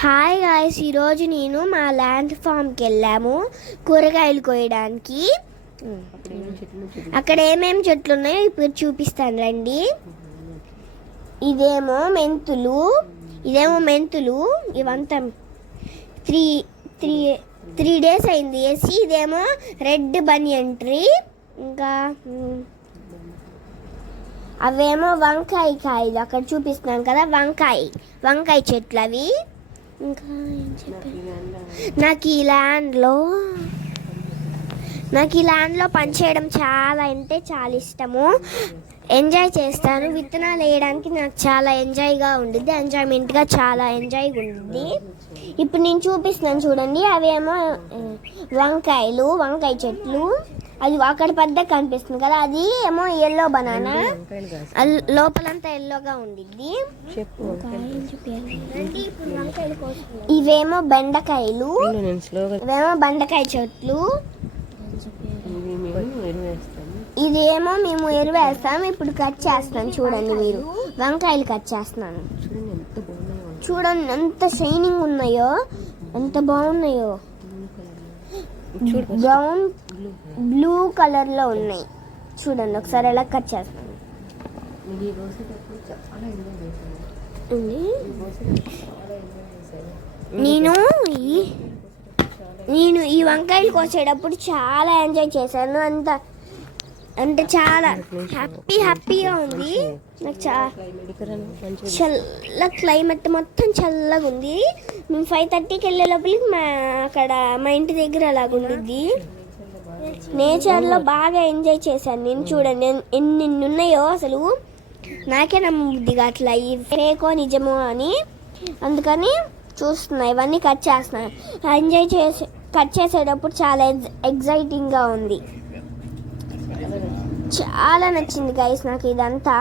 Hi guys, ఈరోజు నేను మా ల్యాండ్ ఫామ్కి వెళ్ళాము కూరగాయలు కోయడానికి. అక్కడ ఏమేమి చెట్లు ఉన్నాయో ఇప్పుడు చూపిస్తాను రండి. ఇదేమో మెంతులు ఇవంతా త్రీ త్రీ 3 days అయింది వేసి. ఇదేమో రెడ్ బనియన్ ట్రీ. ఇంకా అవేమో వంకాయ కాయలు అక్కడ చూపిస్తున్నాను కదా, వంకాయ చెట్లు అవి. ఇంకా ఏం చెప్పాను, నాకు ఈ ల్యాండ్లో పనిచేయడం చాలా అంటే చాలా ఇష్టము. ఎంజాయ్ చేస్తాను. విత్తనాలు వేయడానికి నాకు చాలా ఎంజాయ్మెంట్గా చాలా ఎంజాయ్గా ఉంటుంది. ఇప్పుడు నేను చూపిస్తున్నాను చూడండి. అవేమో వంకాయ చెట్లు. అది అక్కడ పెద్ద కనిపిస్తుంది కదా, అది ఏమో ఎల్లో బనానా, లోపలంతా ఎల్లోగా ఉండిద్ది. ఇవేమో బెండకాయలు, బెండకాయ చెట్లు. ఇదేమో మేము ఎరువేస్తాం. ఇప్పుడు కట్ చేస్తాను చూడండి. మీరు వంకాయలు కట్ చేస్తున్నాను చూడండి, ఎంత షైనింగ్ ఉన్నాయో, ఎంత బాగున్నాయో. బ్రౌన్ బ్లూ కలర్ లో ఉన్నాయి చూడండి. ఒకసారి ఎలా కట్ చేస్తాను. నేను ఈ వంకాయలు కోసేటప్పుడు చాలా ఎంజాయ్ చేశాను. అంటే చాలా హ్యాపీగా ఉంది. నాకు క్లైమేట్ మొత్తం చల్లగా ఉంది. మేము 5:30కి వెళ్ళే లోపలికి అక్కడ మా ఇంటి దగ్గర అలాగుండిద్ది. నేచర్లో బాగా ఎంజాయ్ చేశాను నేను. చూడండి ఎన్ని ఉన్నాయో, అసలు నాకే నమ్మబుద్ధిగా అట్లా ఈ ఫేకో నిజమో అని. అందుకని చూస్తున్నా, ఇవన్నీ కట్ చేస్తున్నాను. కట్ చేసేటప్పుడు చాలా ఎగ్జైటింగ్గా ఉంది. చాలా నచ్చింది గైస్ నాకు ఇదంతా.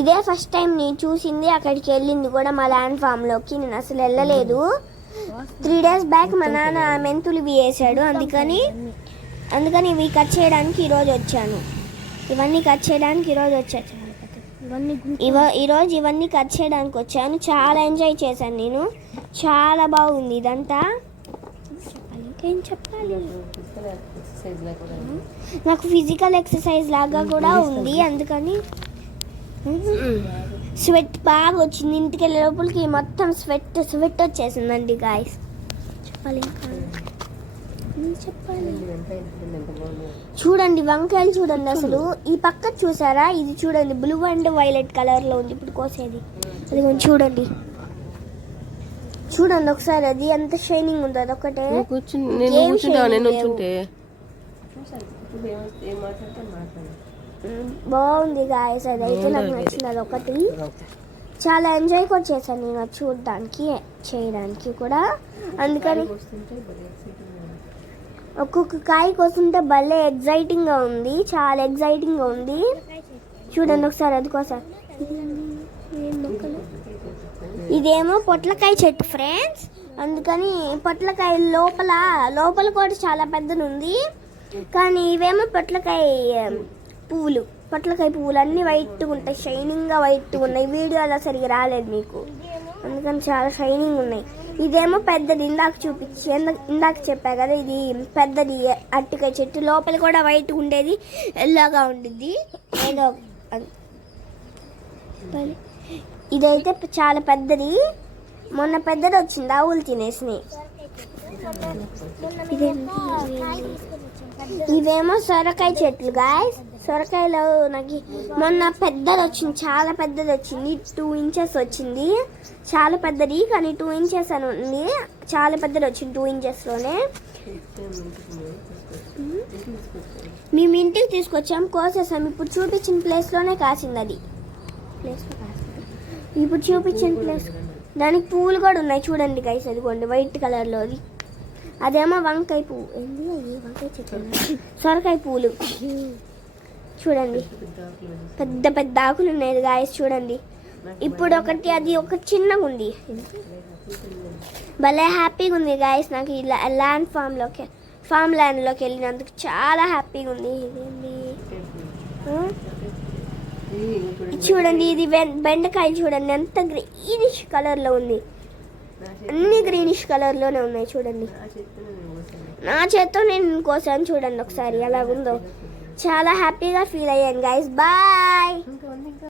ఇదే ఫస్ట్ టైం నేను చూసింది. అక్కడికి వెళ్ళింది కూడా మా ల్యాండ్ ఫామ్లోకి నేను అసలు వెళ్ళలేదు. 3 days బ్యాక్ మా నాన్న మెంతులు వేసాడు. అందుకని ఇవి కట్ చేయడానికి ఈరోజు వచ్చాను. ఇవన్నీ కట్ చేయడానికి ఈరోజు వచ్చాను. చాలా ఎంజాయ్ చేశాను నేను. చాలా బాగుంది ఇదంతా. ఇంకేం చెప్పాలి, నాకు ఫిజికల్ ఎక్సర్సైజ్ లాగా కూడా ఉంది. అందుకని స్వెట్ బాగా వచ్చింది. ఇంటికి వెళ్ళే లోపలికి మొత్తం స్వెట్ వచ్చేసిందండి గాయస్. చెప్పాలి చూడండి వంకాయలు చూడండి. అసలు ఈ పక్క చూసారా, ఇది చూడండి బ్లూ అండ్ వైలెట్ కలర్ లో ఉంది ఇప్పుడు కోసేది. అది చూడండి ఒకసారి, అది ఎంత షైనింగ్ ఉందో. అదొకటే బాగుంది గాయస్. అదైతే నాకు నచ్చింది. అదొకటి చాలా ఎంజాయ్ కూడా చేశాను నేను చూడడానికి, చేయడానికి కూడా. అందుకని ఒక్కొక్క కాయ కోస్తుంటే భలే ఎగ్జైటింగ్గా ఉంది, చాలా ఎగ్జైటింగ్గా ఉంది. చూడండి ఒకసారి అది కోసం. ఇదేమో పొట్లకాయ చెట్టు ఫ్రెండ్స్. అందుకని పొట్లకాయ లోపల కూడా చాలా పెద్దది ఉంది. కానీ ఇవేమో పొట్లకాయ పువ్వులు అన్నీ వైట్గా ఉంటాయి, షైనింగ్గా వైట్గా ఉన్నాయి. వీడియోలో సరిగ్గా రాలేదు మీకు, అందుకని చాలా షైనింగ్ ఉన్నాయి. ఇదేమో పెద్దది, ఇందాక చెప్పా కదా, ఇది పెద్దది అరటికాయ చెట్టు. లోపల కూడా వైట్గా ఉండేది, ఎల్లోగా ఉండిద్ది. ఇదైతే చాలా పెద్దది. మొన్న పెద్దది వచ్చింది, ఆవులు తినేసినాయి. ఇవేమో సొరకాయ చెట్లు గాయస్. సొరకాయలో నాకు మొన్న పెద్దది వచ్చింది, చాలా పెద్దది వచ్చింది. 2 inches వచ్చింది, చాలా పెద్దది. కానీ 2 inches అని ఉంది, చాలా పెద్దది వచ్చింది 2 inchesలోనే. మేము ఇంటికి తీసుకొచ్చాము, కోసేసాము. ఇప్పుడు చూపించిన ప్లేస్లోనే కాసింది అది. ఇప్పుడు చూపించిన ప్లేస్, దానికి పువ్వులు కూడా ఉన్నాయి చూడండి గైస్. అదిగోండి వైట్ కలర్లోది. అదేమో వంకాయ పువ్వు. వంకాయ చెట్టు, సొరకాయ పువ్వులు చూడండి. పెద్ద ఆకులు ఉన్నాయి గాయస్ చూడండి. ఇప్పుడు అది ఒక చిన్నగా ఉంది. భలే హ్యాపీగా ఉంది గాయస్ నాకు. ఈ ఫామ్ ల్యాండ్లోకి వెళ్ళినందుకు చాలా హ్యాపీగా ఉంది. చూడండి ఇది బెండకాయ చూడండి, ఎంత గ్రీనిష్ కలర్లో ఉంది. అన్ని గ్రీనిష్ కలర్లోనే ఉన్నాయి చూడండి. నా చేత్తో నేను కోసాను చూడండి ఒకసారి ఎలాగుందో. చాలా హ్యాపీగా ఫీల్ అయ్యాను గైస్. బాయ్.